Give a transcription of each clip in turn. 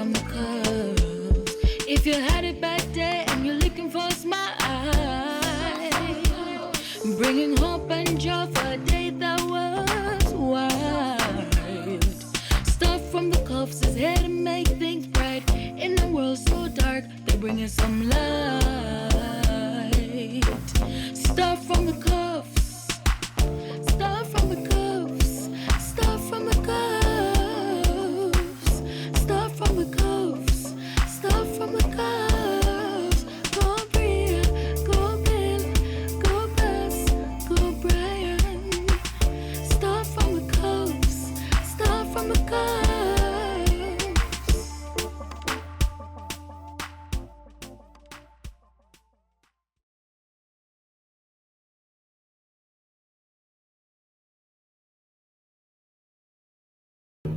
from the curves. If you had it back there and you're looking for a smile, bringing hope and joy for a day that was wild. Stuff from the cuffs is here to make things bright. In a world so dark, they're bringing some light. Stuff from the cuffs, stuff from the cuffs, stuff from the cuffs, stuff from the cuffs, stuff from the cuffs. Go Bria, go Bill, go Bess, go Brian. Stuff from the cuffs, stuff from the cuffs.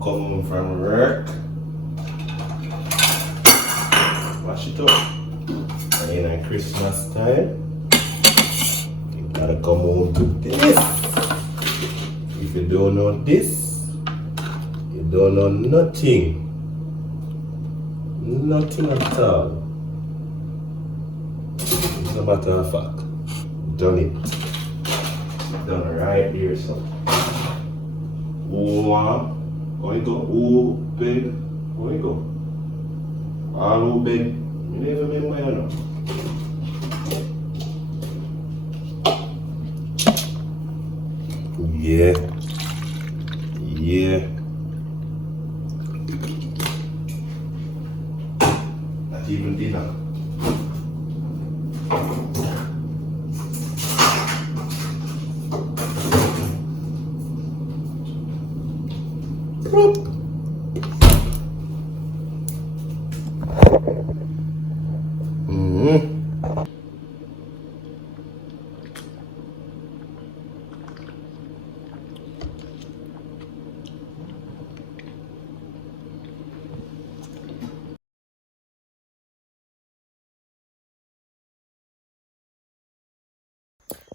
Come from work, wash it up. And in a Christmas time, you gotta come home to this. If you don't know this, you don't know nothing. Nothing at all. As a matter of fact, done it. Done right here, so. Wow. Going to open, going to all open. You never remember, you know. Yeah, yeah. Not even dinner.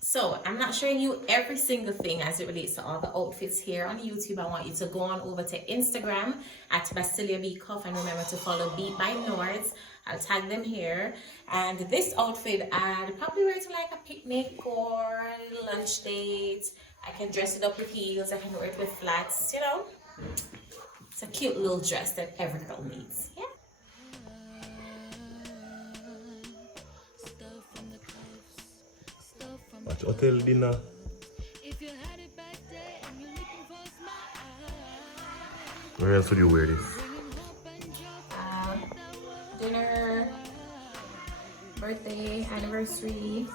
So I'm not showing you every single thing as it relates to all the outfits here on YouTube. I want you to go on over to Instagram at backkk and remember to follow Beat by Nords. I'll tag them here. And this outfit I'd probably wear to like a picnic or a lunch date. I can dress it up with heels, I can wear it with flats, you know. It's a cute little dress that every girl needs. Yeah. Watch hotel dinner. Where else would you wear this? Dinner, birthday, anniversary.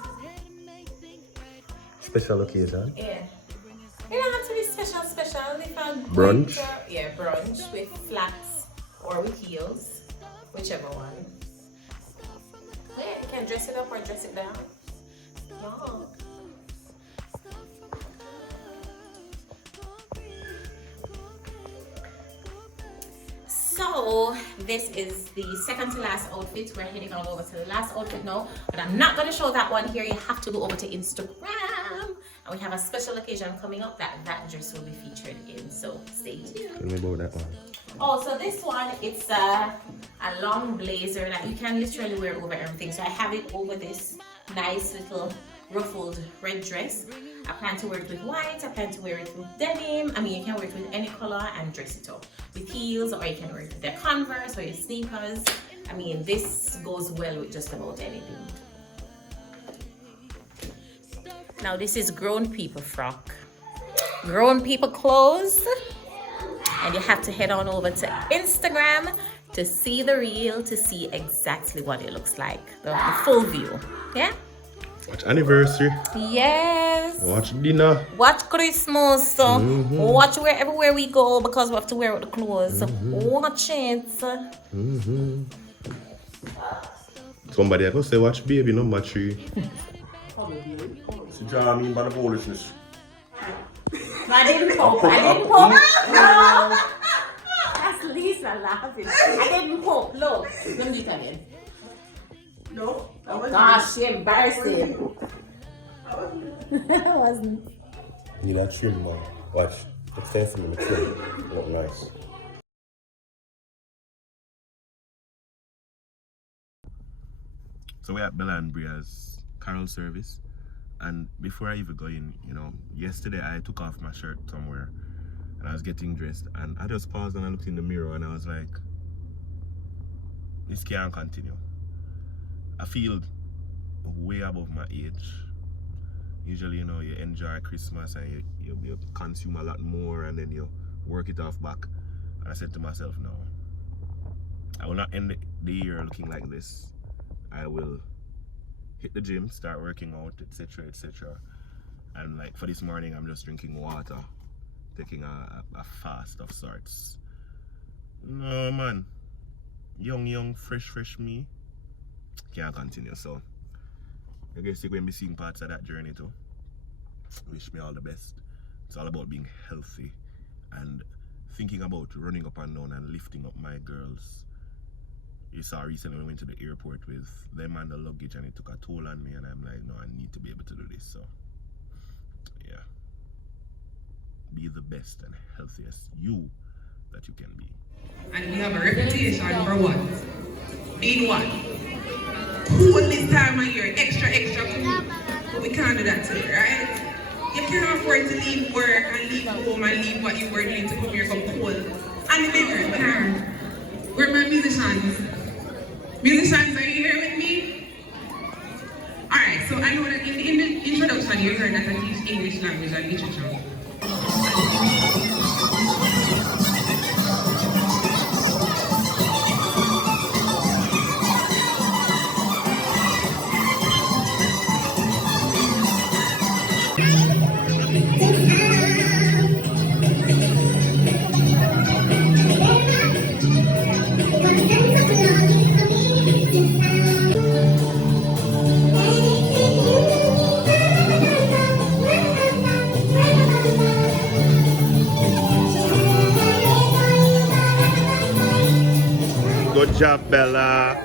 Special occasion? Yeah. You don't have to be special. If I'm brunch? Yeah, brunch with flats or with heels, whichever one. Yeah, you can dress it up or dress it down. Yeah. So this is the second to last outfit. We're heading on over to the last outfit now, but I'm not going to show that one here. You have to go over to Instagram, and we have a special occasion coming up that dress will be featured in, so stay tuned. Tell me about that one. Oh, so this one, it's a long blazer that you can literally wear over everything. So I have it over this nice little ruffled red dress. I plan to wear it with white, I plan to wear it with denim. I mean, you can wear it with any color and dress it up with heels, or you can wear it with their Converse or your sneakers. I mean, this goes well with just about anything. Now this is grown people frock, grown people clothes, and you have to head on over to Instagram to see the reel, to see exactly what it looks like, the full view. Yeah. Watch anniversary. Yes. Watch dinner. Watch Christmas. Watch everywhere we go because we have to wear the clothes. Watch it. Somebody I could say watch baby number 3. See what I mean by the foolishness. I didn't poke. No. That's Lisa laughing. I didn't poke. Look. Let me do it again. No, I wasn't. Gosh, she embarrassing. I wasn't. I wasn't. Need that trim, man. Watch. Next time for me, the trim. Look nice. So we're at Bella and Bria's carol service. And before I even go in, you know, yesterday I took off my shirt somewhere and I was getting dressed and I just paused and I looked in the mirror and I was like, this can't continue. I feel way above my age. Usually, you know, you enjoy Christmas and you consume a lot more and then you work it off back. And I said to myself, no, I will not end the year looking like this. I will hit the gym, start working out, etc, etc. And like for this morning, I'm just drinking water, taking a fast of sorts. No man, young, fresh me can't continue. So I guess you're going to be seeing parts of that journey too. Wish me all the best. It's all about being healthy and thinking about running up and down and lifting up my girls. You saw recently when I went to the airport with them and the luggage and it took a toll on me and I'm like, no, I need to be able to do this. So yeah, be the best and healthiest you that you can be. And we have a reputation for what? Being what? Cool this time of year, extra cool. But we can't do that today, right? You can't afford to leave work and leave home and leave what you were doing to come here come cool. And the bigger, we can't. Where are my musicians? Musicians, are you here with me? Alright, so I know that in the introduction you heard that I teach English language and literature. Good job, Bella.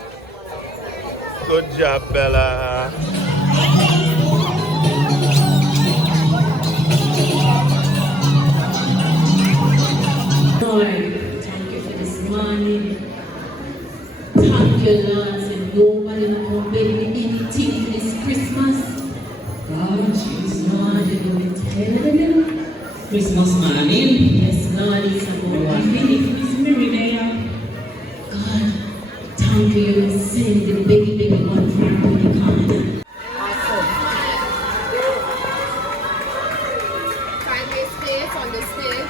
Good job, Bella. Lord, thank you for this morning. Thank you, Lord, and nobody will beg me anything for this Christmas. God, Jesus, Lord, you're going to tell them. Christmas morning? Yes, Lord, it's about 1 minute. It's Mary there. God, thank you, you will send the baby one from the corner. Find a space on the stage.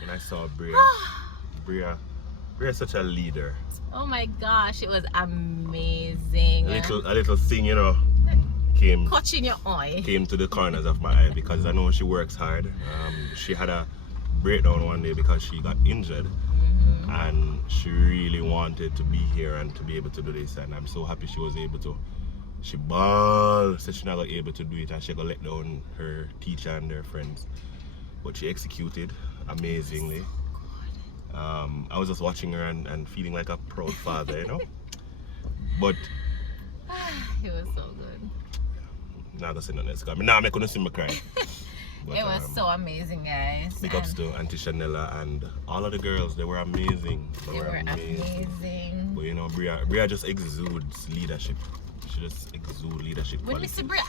When I saw Bria's such a leader. Oh my gosh, it was amazing. A little thing, you know, came Catching your eye. Came to the corners of my eye because I know she works hard. She had a breakdown one day because she got injured, and she really wanted to be here and to be able to do this, and I'm so happy she was able to. She bawled, said she not able to do it, and she got let down her teacher and their friends, but she executed amazingly. I was just watching her and feeling like a proud father, you know. But it was so good. Now I'm gonna say nothing else because now I'm gonna see me cry. But, it was so amazing, guys. Big ups to Auntie Shanella and all of the girls. They were amazing. They were amazing. But you know, Bria just exudes leadership. She just exudes leadership. When Mr. Bria,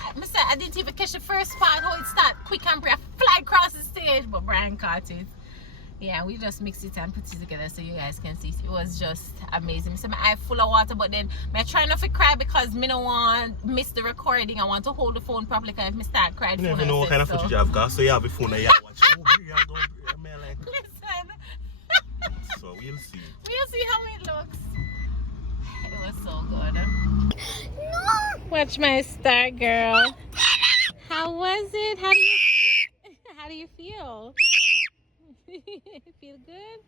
I didn't even catch the first part how it started quick and Bria fly across the stage, but Brian caught it. Yeah, we just mixed it and put it together so you guys can see. It was just amazing. So my eye full of water, but then I try not to cry because I don't want to miss the recording. I want to hold the phone properly because if I start crying, you never know what kind of footage you have got, so you have the phone and you watch. Oh, Bria, don't Bria, like. Listen. So we'll see. We'll see how it looks. It was so good. No. Watch my star, girl. How was it? How do you feel? Feel good?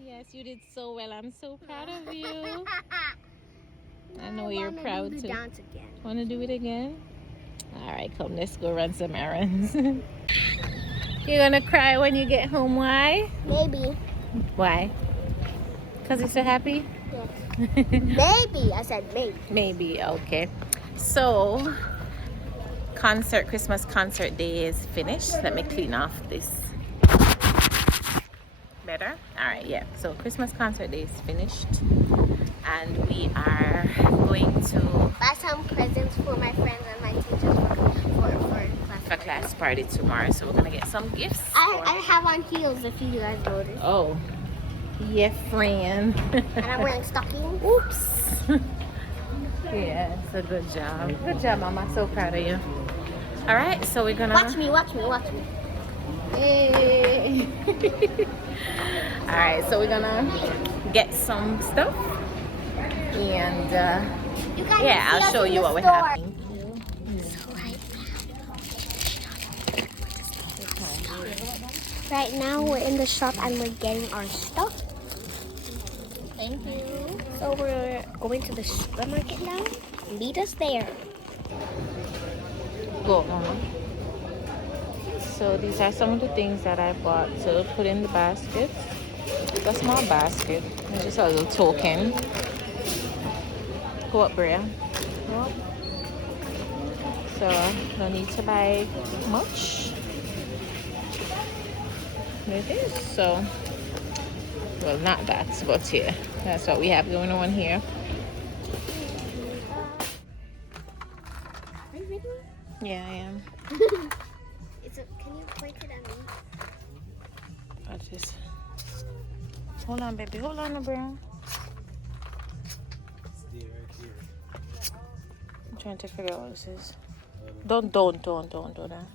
Yes, you did so well. I'm so proud of you. I know you're proud too. Dance again. Want to do it again? All right, come. Let's go run some errands. You're gonna cry when you get home. Why? Maybe. Why? Because you're so happy? Yes. Maybe. I said maybe. Maybe. Okay. So, Christmas concert day is finished. Let me clean off this. Better? Alright, yeah. So Christmas concert day is finished and we are going to buy some presents for my friends and my teachers for class party tomorrow. So we're gonna get some gifts. I have on heels if you guys notice. Oh. Yeah, friend. And I'm wearing stockings. Oops. Yeah, so good job. Good job, Mama. So proud of you. Alright, so we're gonna watch me. Hey. Alright, so we're gonna get some stuff and yeah, I'll show you what we have. Right now we're in the shop and we're getting our stuff. Thank you. So we're going to the supermarket now. Meet us there. Go, Mama. So these are some of the things that I bought to put in the basket. It's a small basket. It's just a little token. Go up, Bria. Go up. So no need to buy much. There it is. So, well, not that, but yeah, that's what we have going on here. Are you ready? Yeah, I am. Can you point it at me? I just hold on, baby. Hold on, Bria. I'm trying to figure out what this is. Don't do that.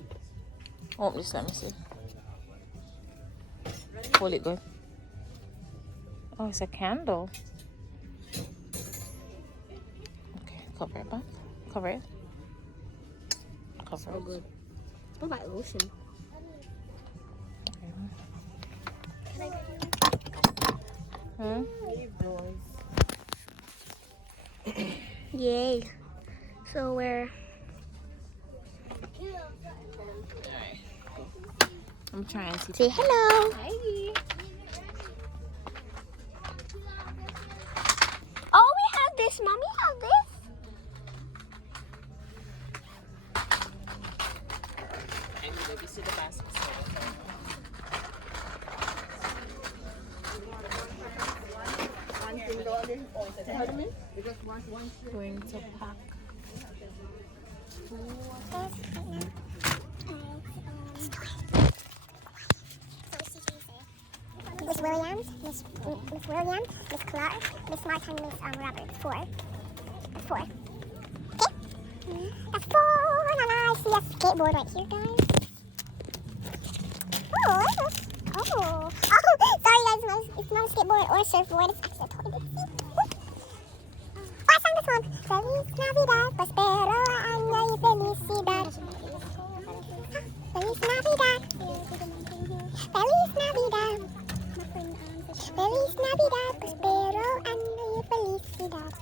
Open this, let me see. Hold it good. Oh, it's a candle. Okay, cover it back. Cover it. Cover it. Good. What about lotion? Can I get you? Yay. So we're... I'm trying to say hello. Hi. Oh, we have this. Mommy have this. And you baby see the basket. Going to pack. Miss Williams, Miss Williams, Miss Clark, Miss Martin, Miss Roberts. 4. That's 4. Okay? That's 4. And I see a skateboard right here, guys. Oh, sorry guys, it's not a skateboard or a surfboard. It's actually a toy. What song this one? Feliz Navidad, prospero año y felicidad. Feliz Navidad. Feliz Navidad. Feliz Navidad, prospero año y felicidad.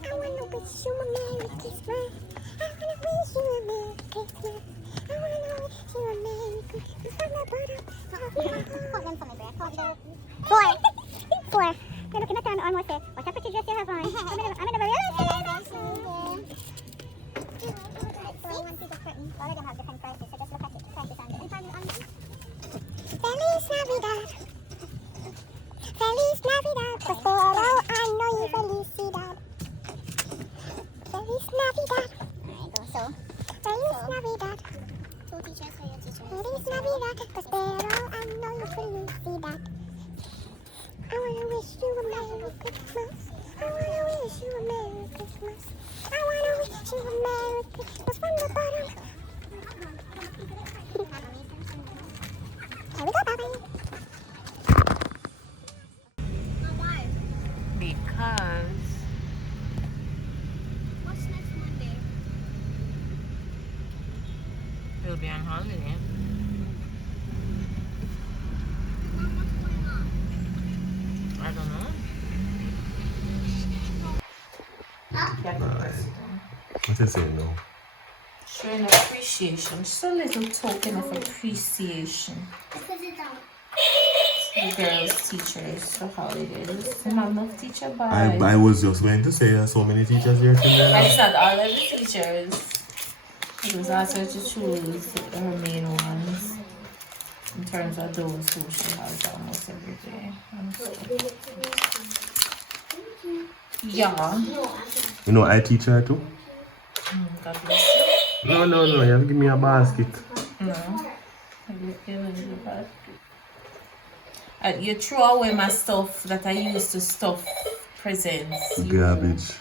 I wanna wish you a Merry Christmas. I wanna wish you a Merry Christmas. I wanna wish you a Merry Christmas from the bottom of my heart. Four. You're looking at time almost there. What temperature dress you have on? I'm in a very all of them have different prices, so just look at it. Prices on it. Feliz Navidad. Feliz Navidad. Prospero año y felicidad. Feliz Navidad. There you go. So, Feliz Navidad. Two teachers for your teacher. Feliz Navidad. Prospero año y felicidad. I wanna wish you a Merry Christmas. I wanna wish you a Merry Christmas. I wanna wish you a Merry Christmas from the bottom. Here we go, Bobby. Because What's next Monday? we'll be on holiday. What's going on? I don't know. What you saying now? Showing appreciation. Just a little token of appreciation. The girls' teachers for holidays. Not enough teacher I bye. was just going to say there's so many teachers here today. I said all of the teachers. It was also to choose her main ones. In terms of those who she has almost every day. Yeah. You know, I teach her too. God bless you. No, you have to give me a basket. No. You throw away my stuff that I used to stuff presents. Garbage.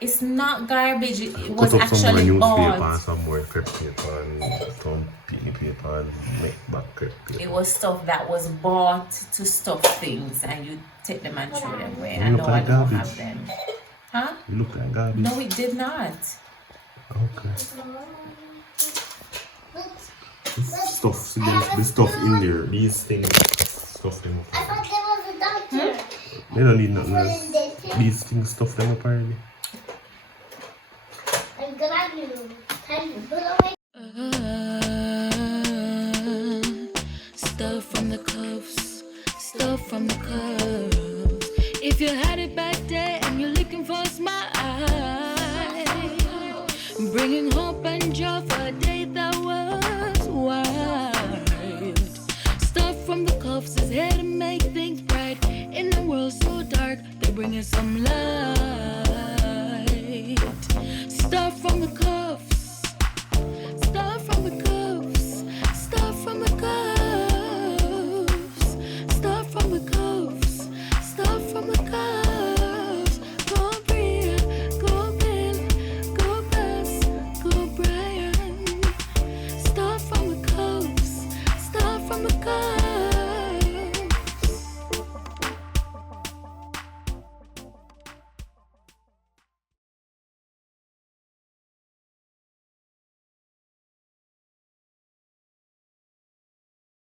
It's not garbage. It was Cut up some more actually newspaper and bought. some more crepe paper and some penny paper and make back crepe paper. It was stuff that was bought to stuff things, and you take them and throw them away. You And look no, I like don't garbage. have them. Huh? You look like garbage. No, it did not. Okay. This stuff, the stuff in there, these things, stuff them I up. thought there was a doctor. They don't need nothing else. These things stuff them up already. I'm glad you can put away. Stuff from the cuffs, stuff from the cuffs. If you had a bad day and you're looking for a smile, bringing hope and joy for a day that was wild. Stuff from the cuffs is here to make things bright. In a world so dark, they're bringing some light. Stuff from the cuffs.